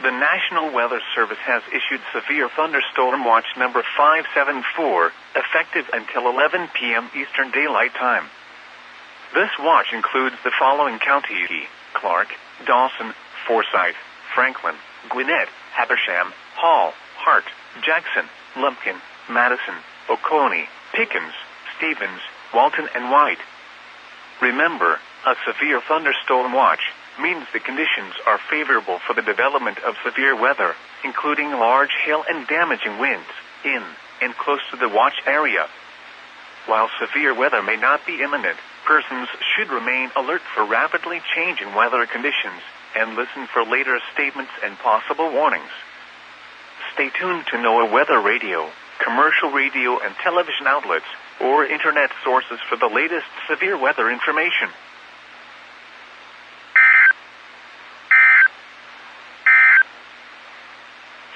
The National Weather Service has issued Severe Thunderstorm Watch number 574, effective until 11 p.m. Eastern Daylight Time. This watch includes the following counties: Clark, Dawson, Forsyth, Franklin, Gwinnett, Habersham, Hall, Hart, Jackson, Lumpkin, Madison, Oconee, Pickens, Stevens, Walton, and White. Remember, a severe thunderstorm watch means the conditions are favorable for the development of severe weather, including large hail and damaging winds, in and close to the watch area. While severe weather may not be imminent, persons should remain alert for rapidly changing weather conditions and listen for later statements and possible warnings. Stay tuned to NOAA Weather Radio, commercial radio and television outlets, or internet sources for the latest severe weather information.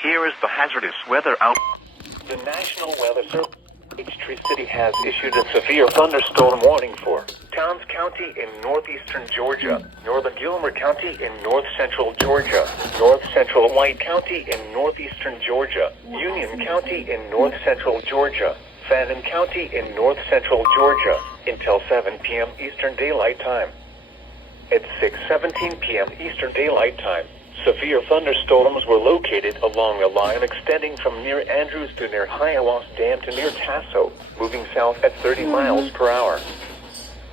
Here is the hazardous weather out. The National Weather Service Peachtree City has issued a severe thunderstorm warning for Towns County in northeastern Georgia, northern Gilmer County in north-central Georgia, north-central White County in northeastern Georgia, Union County in north-central Georgia, Fannin County in north-central Georgia, until 7 p.m. Eastern Daylight Time. At 6:17 p.m. Eastern Daylight Time, severe thunderstorms were located along a line extending from near Andrews to near Hiawass Dam to near Tasso, moving south at 30 miles per hour.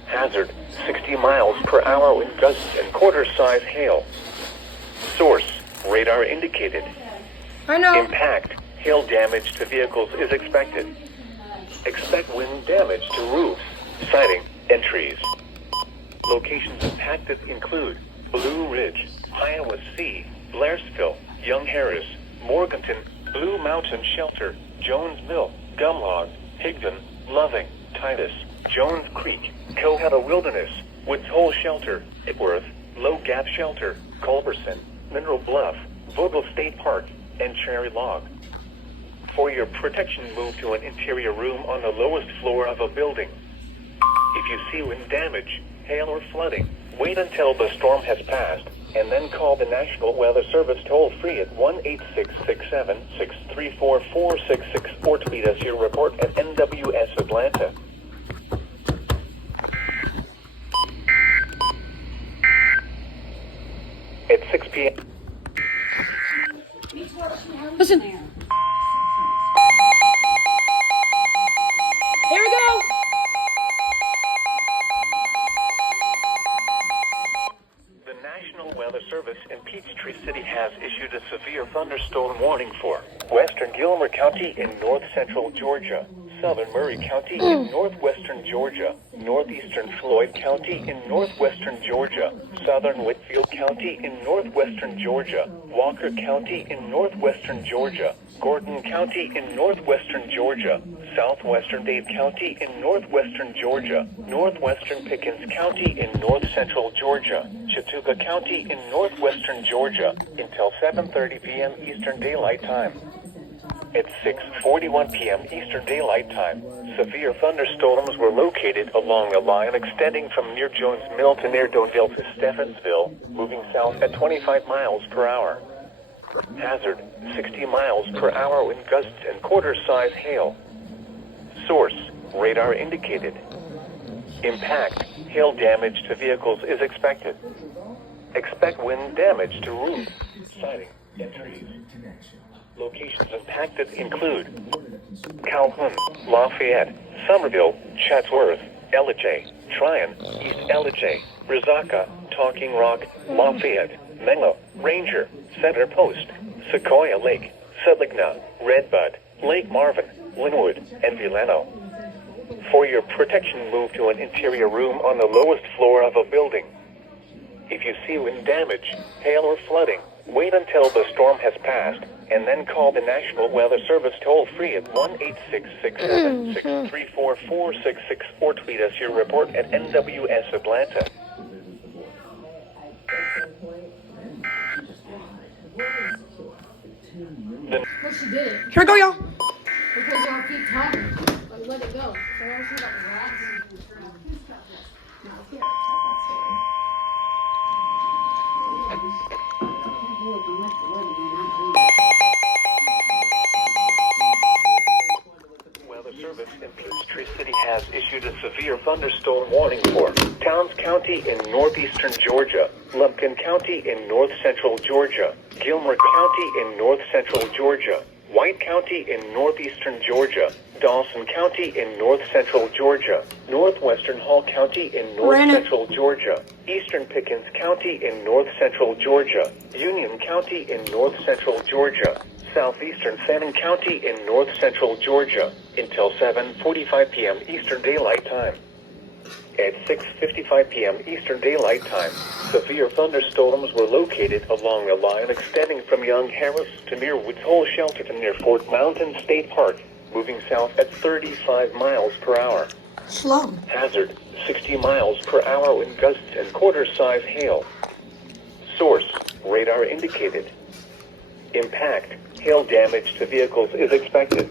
Hazard, 60 miles per hour with gusts and quarter-size hail. Source, radar indicated. Impact, hail damage to vehicles is expected. Expect wind damage to roofs, siding, and trees. Locations impacted include Blue Ridge, Iowa Sea, Blairsville, Young Harris, Morganton, Blue Mountain Shelter, Jones Mill, Gumlog, Higdon, Loving, Titus, Jones Creek, Cohata Wilderness, Woods Hole Shelter, Ipworth, Low Gap Shelter, Culberson, Mineral Bluff, Vogel State Park, and Cherry Log. For your protection, move to an interior room on the lowest floor of a building. If you see wind damage, hail, or flooding, wait until the storm has passed, and then call the National Weather Service toll-free at 1-866-674-4666 or tweet us your report at NWS Atlanta. At 6 p.m. Listen. Here we go. The National Weather Service in Peachtree City has issued a severe thunderstorm warning for western Gilmer County in north-central Georgia, southern Murray County in northwestern Georgia, northeastern Floyd County in northwestern Georgia, southern Whitfield County in northwestern Georgia, Walker County in northwestern Georgia, Gordon County in northwestern Georgia, southwestern Dade County in northwestern Georgia, northwestern Pickens County in north-central Georgia, Chattooga County in northwestern Georgia, until 7:30 p.m. Eastern Daylight Time. At 6:41 p.m. Eastern Daylight Time, severe thunderstorms were located along a line extending from near Jones Mill to near Donville to Stephansville, moving south at 25 miles per hour. Hazard, 60 miles per hour with gusts and quarter-size hail. Source, radar indicated. Impact, hail damage to vehicles is expected. Expect wind damage to roofs, siding, and trees. Locations impacted include Calhoun, Lafayette, Somerville, Chatsworth, Ellijay, Tryon, East Ellijay, Resaca, Talking Rock, Lafayette, Menlo, Ranger, Center Post, Sequoia Lake, Sedligna, Redbud, Lake Marvin, Linwood, and Villano. For your protection, move to an interior room on the lowest floor of a building. If you see wind damage, hail, or flooding, wait until the storm has passed, and then call the National Weather Service toll-free at 1-866-674-4666 or tweet us your report at NWS Atlanta. Well, she did it. Here we go, y'all. Because y'all keep talking. Like, let it go. So I see about the rats. No, here. severe thunderstorm warning for Towns County in northeastern Georgia, Lumpkin County in north central Georgia, Gilmer County in north central Georgia, White County in northeastern Georgia, Dawson County in north central Georgia, northwestern Hall County in north central Georgia, eastern Pickens County in north central Georgia, Union County in north central Georgia, southeastern Fannin County in north central Georgia, until 7:45 p.m. Eastern Daylight Time. At 6:55 p.m. Eastern Daylight Time, severe thunderstorms were located along a line extending from Young Harris to near Woods Hole Shelter to near Fort Mountain State Park, moving south at 35 miles per hour. Slow. Hazard, 60 miles per hour wind gusts and quarter-size hail. Source, radar indicated. Impact, hail damage to vehicles is expected.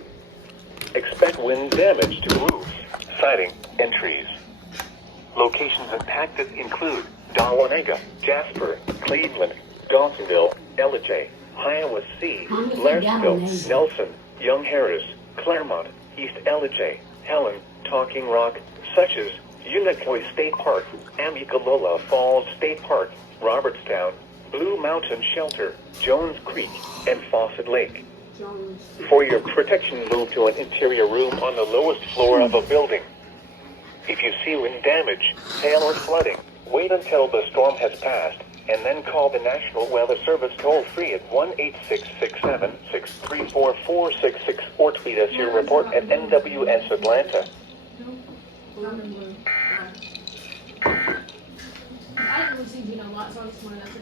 Expect wind damage to roofs, siding, and trees. Locations impacted include Dahlonega, Jasper, Cleveland, Dawsonville, Ellijay, Iowa C, Blairsville, Nelson, Young Harris, Claremont, East Ellijay, Helen, Talking Rock, Suches, Unicoi State Park, Amicalola Falls State Park, Robertstown, Blue Mountain Shelter, Jones Creek, and Fawcett Lake. For your protection, move to an interior room on the lowest floor of a building. If you see wind damage, hail, or flooding, wait until the storm has passed, and then call the National Weather Service toll-free at 1-866-7-634-466 or tweet us your report at NWS Atlanta.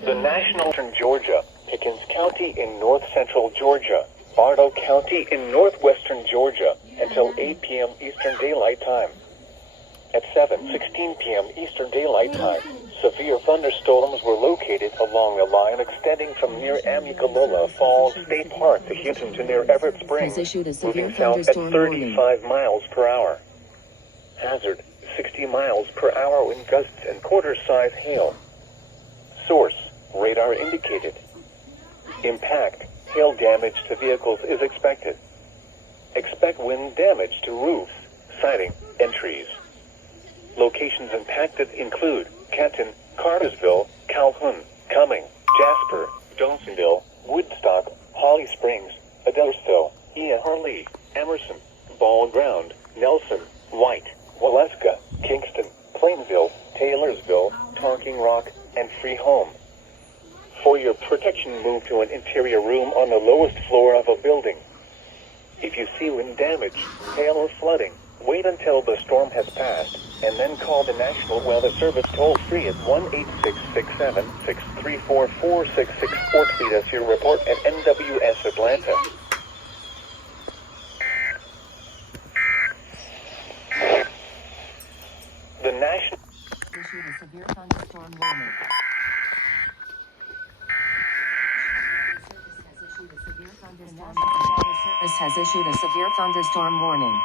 The National in Georgia, Pickens County in north central Georgia, Bartow County in northwestern Georgia, until 8 p.m. Eastern Daylight Time. At 7:16 p.m. Eastern Daylight Time, severe thunderstorms were located along a line extending from near Amicalola Falls State Park to Hinton to near Everett Springs, moving south at 35 miles per hour. Hazard, 60 miles per hour wind gusts and quarter-size hail. Source, radar indicated. Impact, hail damage to vehicles is expected. Expect wind damage to roofs, siding, and trees. Locations impacted include Canton, Cartersville, Calhoun, Cumming, Jasper, Johnsonville, Woodstock, Holly Springs, Adelsville, Harley, Emerson, Ball Ground, Nelson, White, Waleska, Kingston, Plainville, Taylorsville, Talking Rock, and Free Home. For your protection, move to an interior room on the lowest floor of a building. If you see wind damage, hail, or flooding, wait until the storm has passed, and then call the National Weather Service toll-free at 1-866-7-634-466 or tweet us your report at NWS Atlanta. The National issued a severe thunderstorm warning. Service has issued a severe thunderstorm warning.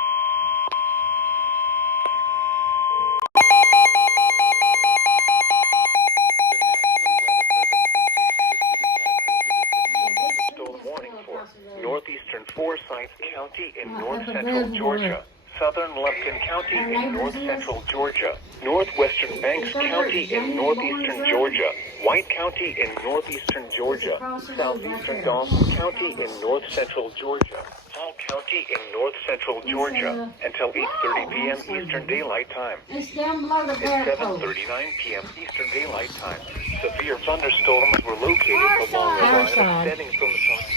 Northeastern Forsyth County in north central Georgia, southern Lumpkin County in north central Georgia, northwestern Banks County in northeastern Georgia, White County in northeastern Georgia, southeastern Dawson County in north central Georgia, Hall County in north central Georgia, until 8:30 p.m. Eastern Daylight Time. At 7:39 p.m. Eastern Daylight Time, severe thunderstorms were located along the line extending from the south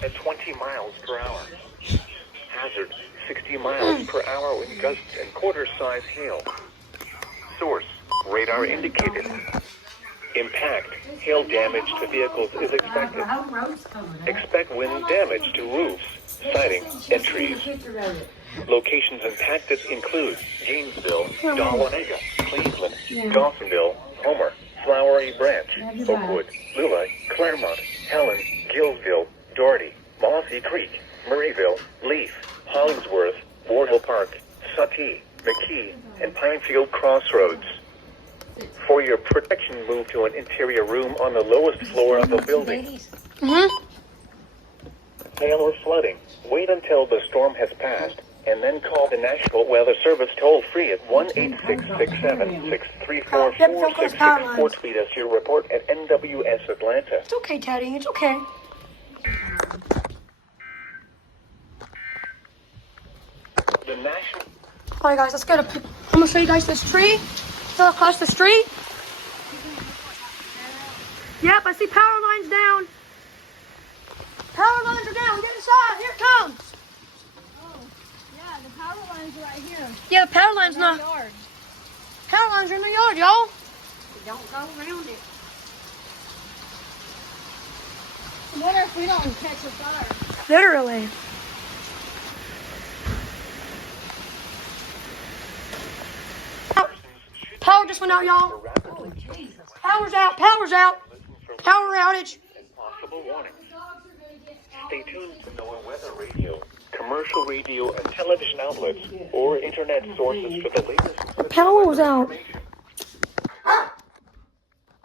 at 20 miles per hour. Hazard, 60 miles per hour wind gusts and quarter-size hail. Source, radar indicated. Impact, hail damage to vehicles is expected. Expect wind damage to roofs, siding, and trees. Locations impacted include Gainesville, Dahlonega, Cleveland, Dawsonville, Homer, Flowery Branch, Oakwood, Lula, Claremont, Helen, Gillsville, Doherty, Mossy Creek, Murrayville, Leaf, Hollingsworth, Ward Hill Park, Sutee, McKee, and Pinefield Crossroads. For your protection, move to an interior room on the lowest floor of a building. Hail or flooding, wait until the storm has passed, and then call the National Weather Service toll-free at 1-866-7-634-4666 or tweet us your report at NWS Atlanta. It's okay, Teddy. It's okay. The National... All right, guys, let's go to... I'm going to show you guys this tree. Still across the street. Yep, I see power lines down. Power lines are down. Get inside. Here it comes. Oh, yeah, the power lines are right here. Yeah, the power line's not... Yard. Power lines are in the yard, y'all. Don't go around it. I wonder if we don't catch a fire. Literally. Power just went out, y'all. Power's out. Power's out. Power outage. Possible warning. Stay tuned to NOAA Weather Radio, commercial radio and television outlets, or internet sources for the latest Power was out. information.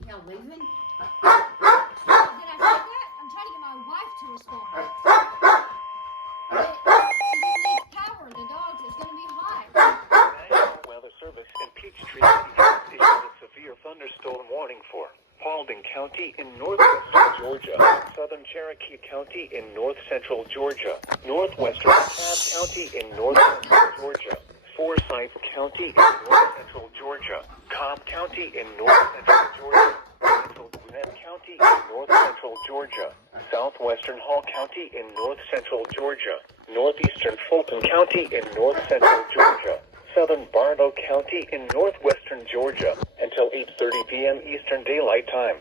Y'all leaving? Did I say that? I'm trying to get my wife to respond. She just needs power. The dogs, it's going to be hot. National Weather Service in Peachtree City has issued a severe thunderstorm warning for Paulding County in northwestern Georgia, southern Cherokee County in north-central Georgia, northwestern DeKalb County in north-central Georgia, Forsyth County in north-central Georgia, Cobb County in north-central Georgia, central Gwinnett County in north-central Georgia, southwestern Hall County in north-central Georgia, northeastern Fulton County in north-central Georgia, southern Barlow County in northwestern Georgia until 8:30 p.m. Eastern Daylight Time.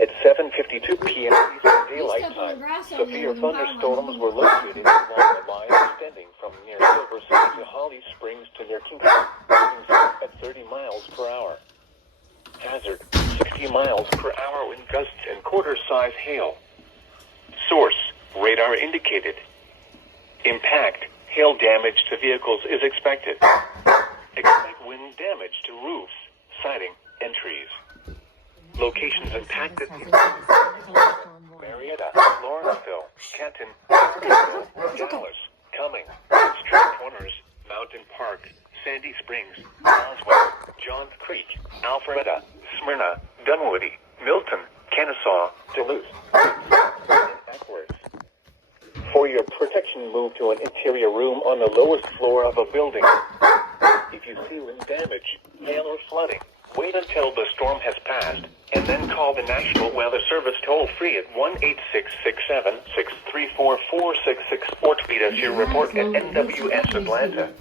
At 7:52 p.m. Eastern Daylight Time, severe thunderstorms were located along the line extending from near Silver City to Holly Springs to near Kingston, moving south at 30 miles per hour. Hazard, 60 miles per hour wind gusts and quarter-size hail. Source, radar indicated. Impact, hail damage to vehicles is expected. Expect wind damage to roofs, siding, and trees. Locations impacted include Marietta, Lawrenceville, Kenton, Dallas, Cumming, Street Corners, Mountain Park, Sandy Springs, Roswell, Johns Creek, Alpharetta, Smyrna, Dunwoody, Milton, Kennesaw, Duluth, and Eckworth. For your protection, move to an interior room on the lowest floor of a building. If you see wind damage, hail, or flooding, wait until the storm has passed, and then call the National Weather Service toll-free at 1-866-7-634-4666 or tweet us your report at NWS Atlanta.